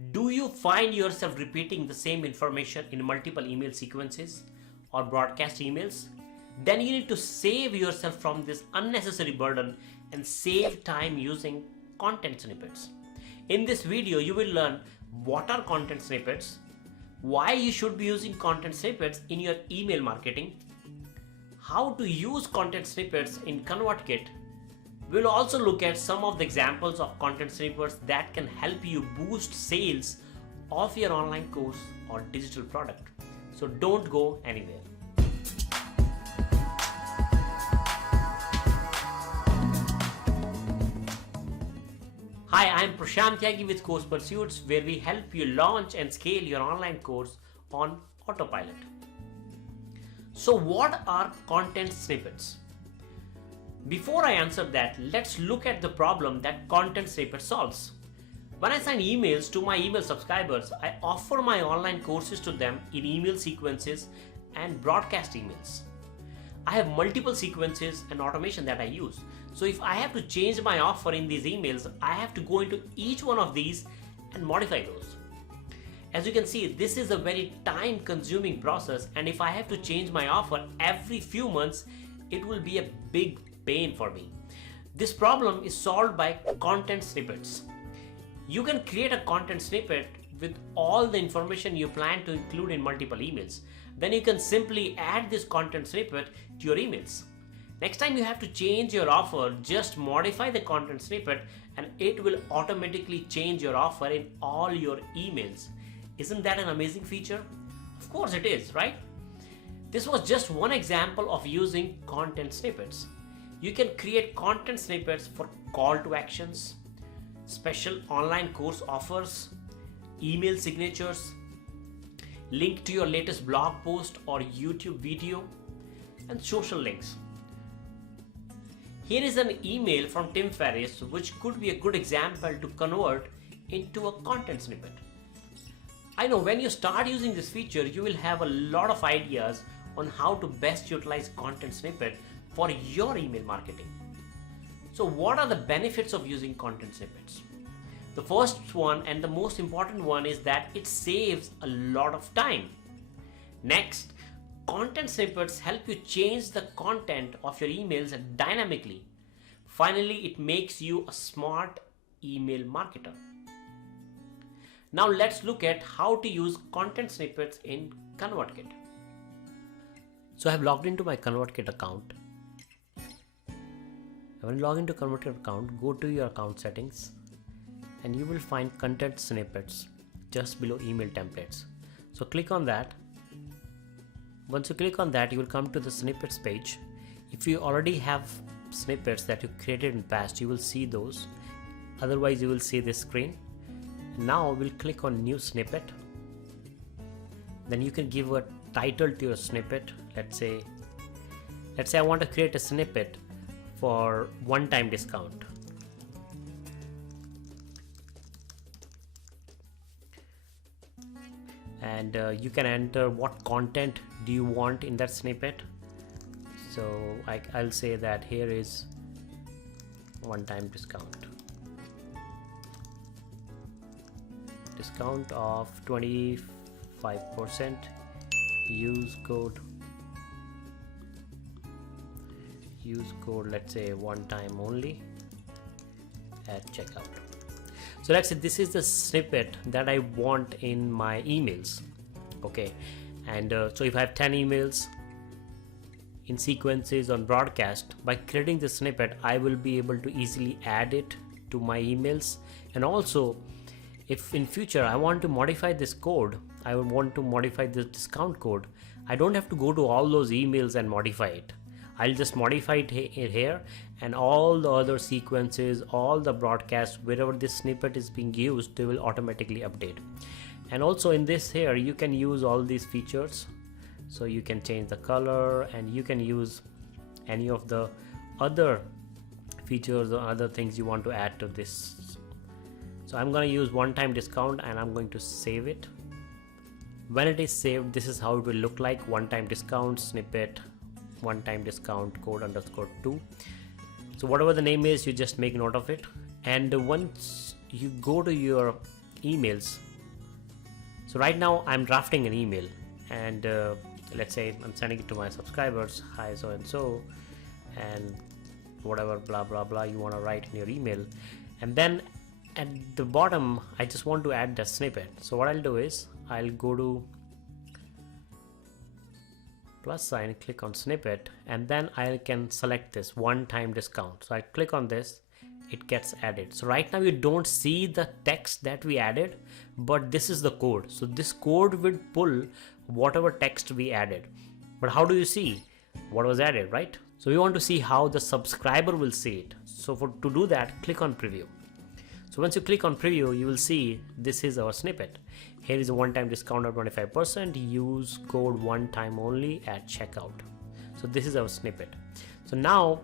Do you find yourself repeating the same information in multiple email sequences or broadcast emails? Then you need to save yourself from this unnecessary burden and save time using content snippets. In this video, you will learn what are content snippets, why you should be using content snippets in your email marketing, how to use content snippets in ConvertKit. We'll also look at some of the examples of content snippets that can help you boost sales of your online course or digital product. So don't go anywhere. Hi, I'm Prashant Tyagi with CoursePursuits, where we help you launch and scale your online course on autopilot. So what are content snippets? Before I answer that, let's look at the problem that content snippet solves. When I send emails to my email subscribers, I offer my online courses to them in email sequences and broadcast emails. I have multiple sequences and automation that I use. So if I have to change my offer in these emails, I have to go into each one of these and modify those. As you can see, this is a very time consuming process, and if I have to change my offer every few months, it will be a big pain for me. This problem is solved by content snippets. You can create a content snippet with all the information you plan to include in multiple emails. Then you can simply add this content snippet to your emails. Next time you have to change your offer, just modify the content snippet and it will automatically change your offer in all your emails. Isn't that an amazing feature? Of course it is, right? This was just one example of using content snippets. You can create content snippets for call to actions, special online course offers, email signatures, link to your latest blog post or YouTube video, and social links. Here is an email from Tim Ferriss, which could be a good example to convert into a content snippet. I know when you start using this feature, you will have a lot of ideas on how to best utilize content snippet for your email marketing. So what are the benefits of using content snippets? The first one and the most important one is that it saves a lot of time. Next, content snippets help you change the content of your emails dynamically. Finally, it makes you a smart email marketer. Now let's look at how to use content snippets in ConvertKit. So I have logged into my ConvertKit account. When you log into ConvertKit account, go to your account settings and you will find content snippets just below email templates. So click on that. Once you click on that, you will come to the snippets page. If you already have snippets that you created in past, you will see those. Otherwise, you will see this screen. Now we'll click on new snippet. Then you can give a title to your snippet. Let's say I want to create a snippet for one-time discount. And you can enter what content do you want in that snippet. So I'll say that here is one-time discount of 25%. Use code, let's say one time only at checkout. So let's say this is the snippet that I want in my emails. Okay, and so if I have 10 emails in sequences on broadcast, by creating this snippet, I will be able to easily add it to my emails. And also, if in future I want to modify this code, I would want to modify this discount code, I don't have to go to all those emails and modify it. I'll just modify it here, and all the other sequences, all the broadcasts, wherever this snippet is being used, they will automatically update. And also in this here, you can use all these features. So you can change the color and you can use any of the other features or other things you want to add to this. So I'm going to use one-time discount and I'm going to save it. When it is saved, this is how it will look like: one-time discount snippet, one-time discount code _2. So whatever the name is, you just make note of it. And once you go to your emails, So right now I'm drafting an email, and let's say I'm sending it to my subscribers. Hi, so and so, and whatever blah blah blah you want to write in your email. And then at the bottom I just want to add the snippet. So what I'll do is I'll go to plus sign, click on snippet, and then I can select this one-time discount. So I click on this, it gets added. So right now you don't see the text that we added, but this is the code. So this code will pull whatever text we added. But how do you see what was added, right? So we want to see how the subscriber will see it. So to do that, click on preview. So once you click on preview, you will see this is our snippet. Here is a one-time discount of 25%. Use code one time only at checkout. So this is our snippet. So now,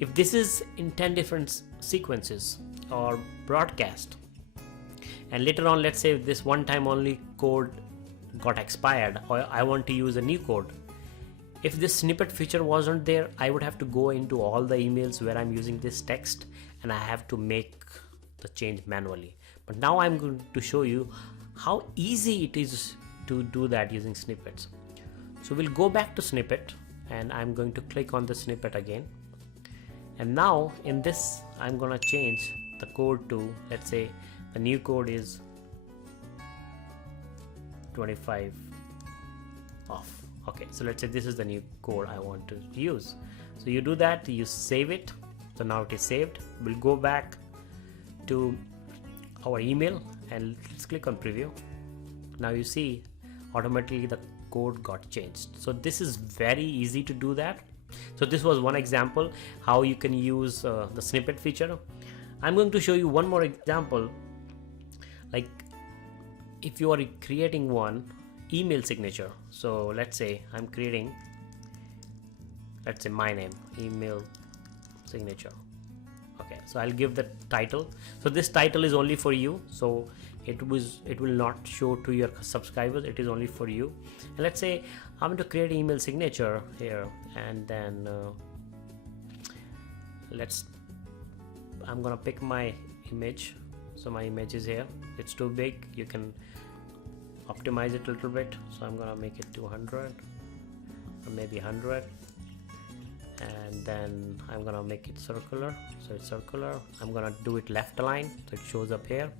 if this is in 10 different sequences or broadcast, and later on, let's say this one time only code got expired, or I want to use a new code. If this snippet feature wasn't there, I would have to go into all the emails where I'm using this text, and I have to make the change manually. But now I'm going to show you how easy it is to do that using snippets. So we'll go back to snippet, and I'm going to click on the snippet again. And now in this, I'm gonna change the code to, let's say the new code is 25 off. Okay, so let's say this is the new code I want to use. So you do that, you save it. So now it is saved. We'll go back to our email and let's click on preview. Now you see automatically the code got changed. So this is very easy to do that. So this was one example how you can use the snippet feature. I'm going to show you one more example. Like if you are creating one email signature. So let's say I'm creating, let's say my name, email signature. Okay, so I'll give the title. So this title is only for you. So it will not show to your subscribers. It is only for you. And let's say I'm going to create an email signature here, and then I'm gonna pick my image. So my image is here. It's too big. You can optimize it a little bit. So I'm gonna make it 200 or maybe 100. And then I'm gonna make it circular. So it's circular. I'm gonna do it left align so it shows up here.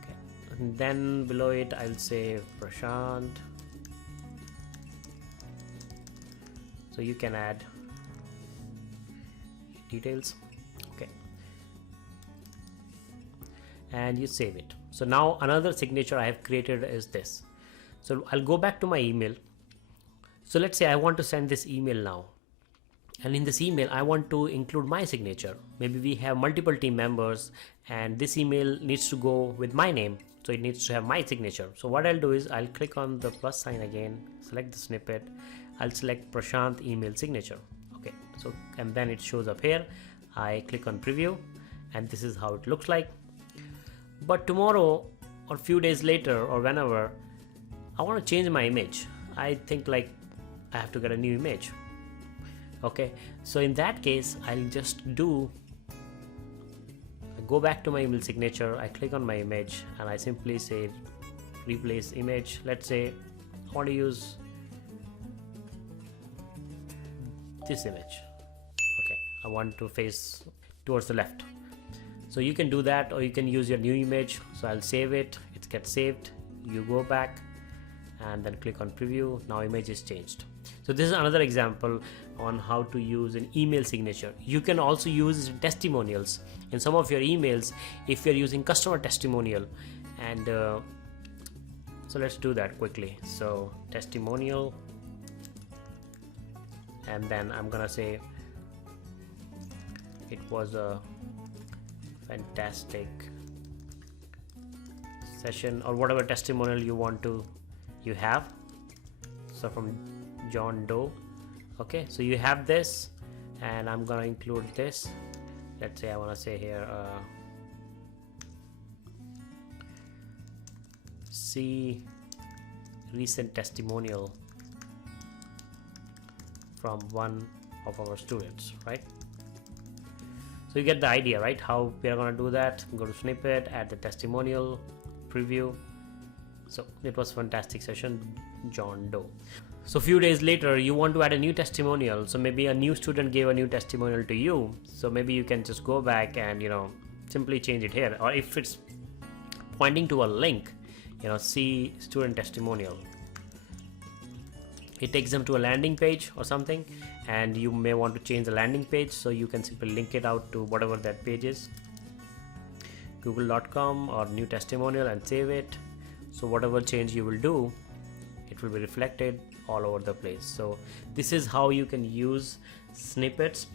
Okay, and then below it I'll say Prashant. So you can add details. Okay, and you save it. So now another signature I have created is this. So I'll go back to my email. So let's say I want to send this email now, and in this email I want to include my signature. Maybe we have multiple team members and this email needs to go with my name, so it needs to have my signature. So what I'll do is I'll click on the plus sign again, select the snippet, I'll select Prashant email signature. Okay, so and then it shows up here. I click on preview and this is how it looks like. But tomorrow or a few days later or whenever I want to change my image, I think like I have to get a new image. Okay, so in that case I'll just go back to my email signature, I click on my image and I simply say replace image. Let's say I want to use this image. Okay, I want to face towards the left. So you can do that, or you can use your new image. So I'll save it, it gets saved, you go back and then click on preview. Now image is changed. So this is another example on how to use an email signature. You can also use testimonials in some of your emails if you're using customer testimonial. And so let's do that quickly. So testimonial, and then I'm gonna say it was a fantastic session, or whatever testimonial you have. So from John Doe. Okay, so you have this, and I'm gonna include this. Let's say I want to say here see recent testimonial from one of our students, right? So you get the idea, right? How we are going to do that. Go to snippet, add the testimonial, preview, So it was a fantastic session, John Doe. So a few days later, you want to add a new testimonial. So maybe a new student gave a new testimonial to you. So maybe you can just go back and, simply change it here. Or if it's pointing to a link, see student testimonial. It takes them to a landing page or something, and you may want to change the landing page. So you can simply link it out to whatever that page is, google.com or new testimonial, and save it. So whatever change you will do, it will be reflected all over the place. So this is how you can use snippets.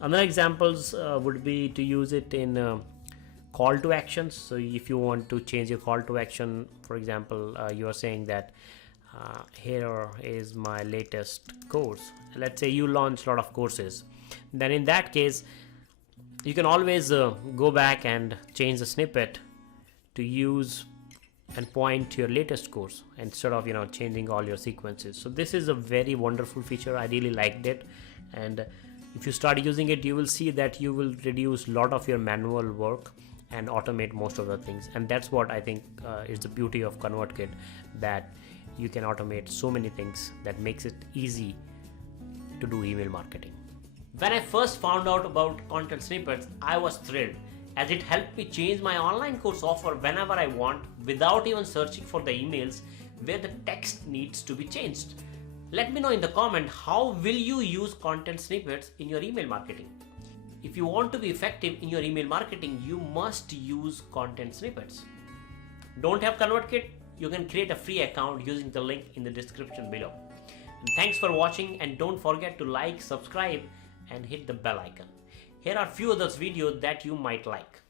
Another examples would be to use it in call to actions. So if you want to change your call to action, for example, you are saying that here is my latest course. Let's say you launch a lot of courses. Then in that case, you can always go back and change the snippet to use and point to your latest course instead of changing all your sequences. So this is a very wonderful feature. I really liked it, and if you start using it, you will see that you will reduce a lot of your manual work and automate most of the things. And that's what I think is the beauty of ConvertKit, that you can automate so many things that makes it easy to do email marketing. When I first found out about content snippets, I was thrilled, as it helped me change my online course offer whenever I want without even searching for the emails where the text needs to be changed. Let me know in the comment, how will you use content snippets in your email marketing? If you want to be effective in your email marketing, you must use content snippets. Don't have ConvertKit? You can create a free account using the link in the description below. And thanks for watching, and don't forget to like, subscribe and hit the bell icon. Here are few other videos that you might like.